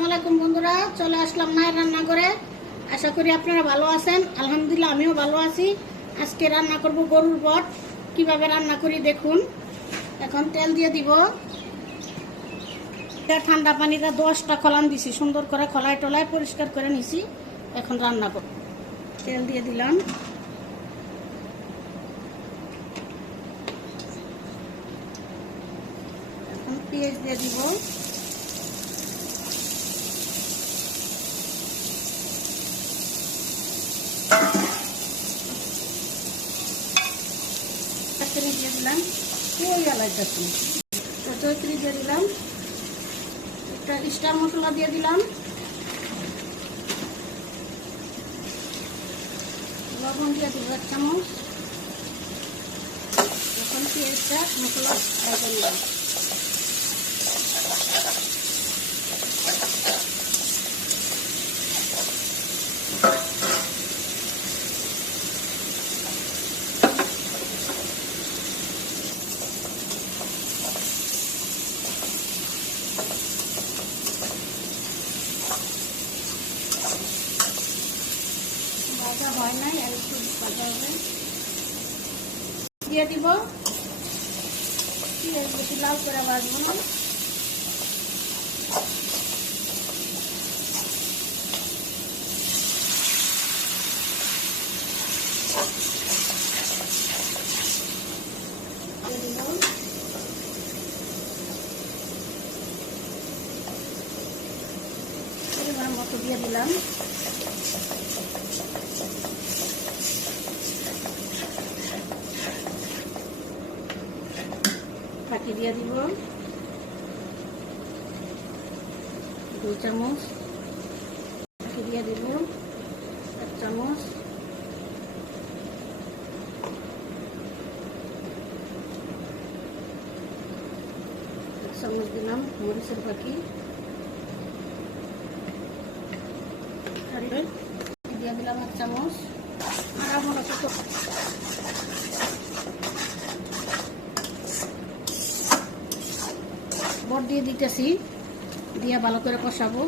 আসসালামু আলাইকুম বন্ধুরা, চলে আসলাম মায়ের রান্না করে। আশা করি আপনারা ভালো আছেন। আলহামদুলিল্লাহ আমিও ভালো আছি। আজকে রান্না করব গরুর বট। কিভাবে রান্না করি দেখুন। এখন তেল দিয়ে দিব। ঠান্ডা পানিটা 10টা খলান দিছি, সুন্দর করে খলায় টলায় পরিষ্কার করে নিছি। এখন রান্না করব। তেল দিয়ে দিলাম। এখন পেঁয়াজ দিয়ে দিব। দিয়ে দিলাম চৈত্রী দিয়ে দিলাম। একটা স্টার মশলা দিয়ে দিলাম। লবণ দিয়ে দিব 1 চামচ। এখন পেঁয়াজটা মশলা ভেজে নিলাম। ভাজা হয় নাই, আর একটু ভাজা হবে। দিয়ে দিব। বেশি লাল করে ভাজবো না। পরিমাণ মতো দিয়ে দিলাম। বাকি দিয়ে দিব 2 চামচ। বাকি দিয়ে দিব 1 চামচ। চামচ দিলাম মরিচের বাকি। দিয়ে দিলাম 1 চামচ। আর আমরা তো বট দিয়ে দিতেছি, দিয়ে ভালো করে কষাবো।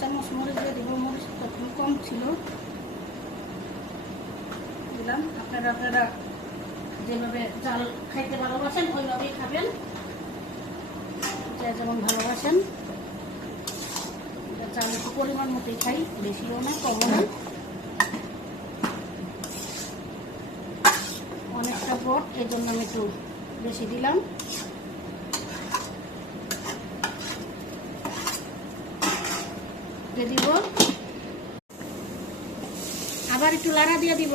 চামচ মরিচ দিয়ে দিব। মরিচ তখন কম ছিল, দিলাম। আপনারা যেভাবে চাল খাইতে ভালোবাসেন ওইভাবেই খাবেন, যেমন ভালোবাসেন। চাল একটু পরিমাণ মতোই খাই, বেশিও না কমও না। অনেকটা বট, এই জন্য আমি একটু বেশি দিলাম। দিব আবার একটু লাড়া দিয়ে দিব।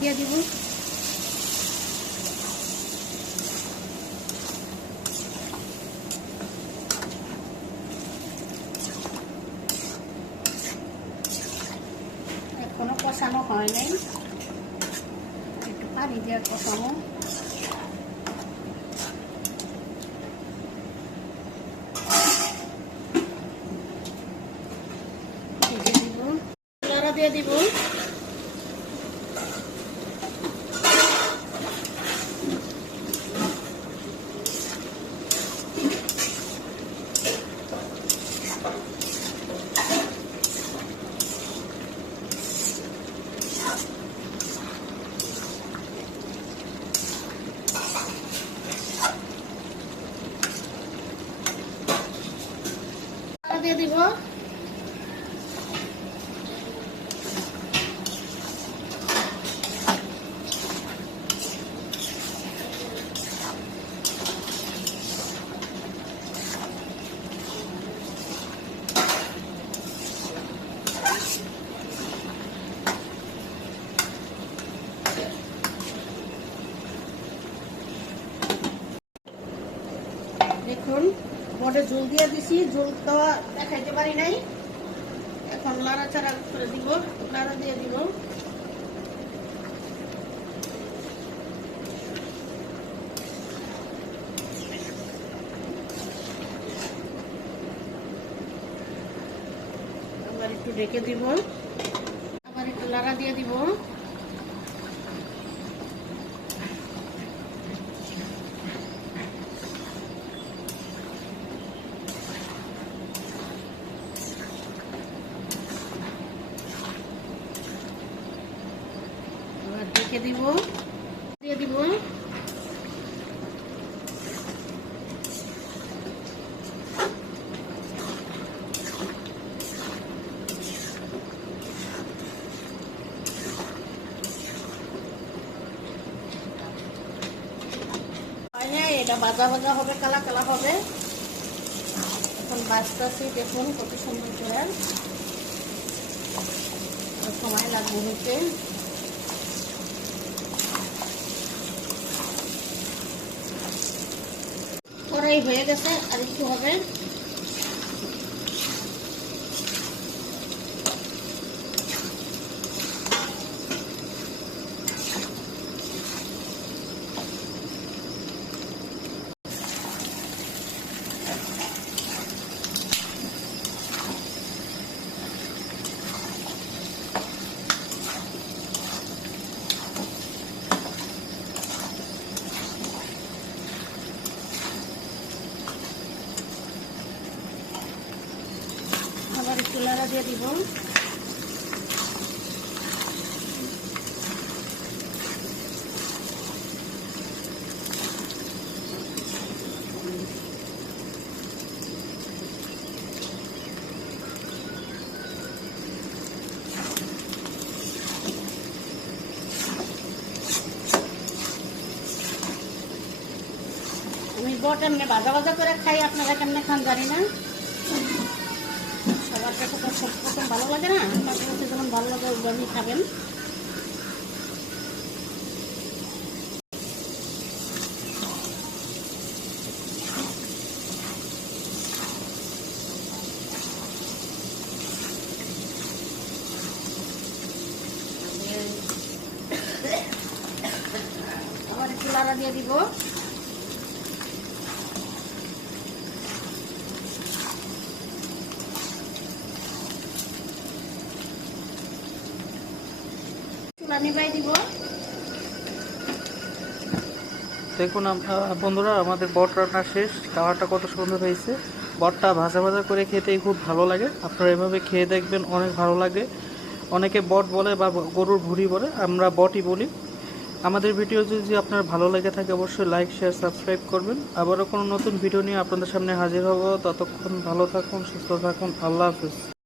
দিয়ে দিব এখনো কষানো হয় নাই, একটু পানি দিয়ে কষানো। দিয়ে দিব দিয়ে দিব। ভালোভাবে ঝোল দিয়ে দিছি, ঝোল দেওয়া দেখাইতে পারি নাই। এখন লাড়াচাড়া করে দিব, লাড়া দিয়ে দিব। আবার একটু ঢেকে দিব, আবার একটু লাড়া দিয়ে দিব। ঢেকে দিব, দিয়ে দিব। এটা ভাজা ভাজা হবে, কালা কালা হবে। এখন বাজতেছি, দেখুন কত সুন্দর করে। সময় লাগবে হচ্ছে। কড়াই হয়ে গেছে, আর একটু হবে। আবার একটু লাড়া দিয়ে দিব। আমি বট এমনি ভাজা ভাজা করে খাই, আপনারা কেমনে খান জানি না। সবার কাছে তো সব রকম ভালো লাগে না, আপনাদের কাছে যেমন ভালো লাগে ওইভাবেই খাবেন। আবার একটু লাড়া দিয়ে দিব। দেখুন বন্ধুরা, আমাদের বট রান্না শেষ। কালারটা কত সুন্দর হয়েছে। বটটা ভাজা ভাজা করে খেতেই খুব ভালো লাগে। আপনারা এভাবে খেয়ে দেখবেন, অনেক ভালো লাগে। অনেকে বট বলে বা গরুর ভুঁড়ি বলে, আমরা বটই বলি। আমাদের ভিডিও যদি আপনার ভালো লেগে থাকে অবশ্যই লাইক, শেয়ার, সাবস্ক্রাইব করবেন। আবারও কোনো নতুন ভিডিও নিয়ে আপনাদের সামনে হাজির হব। ততক্ষণ ভালো থাকুন, সুস্থ থাকুন। আল্লাহ হাফেজ।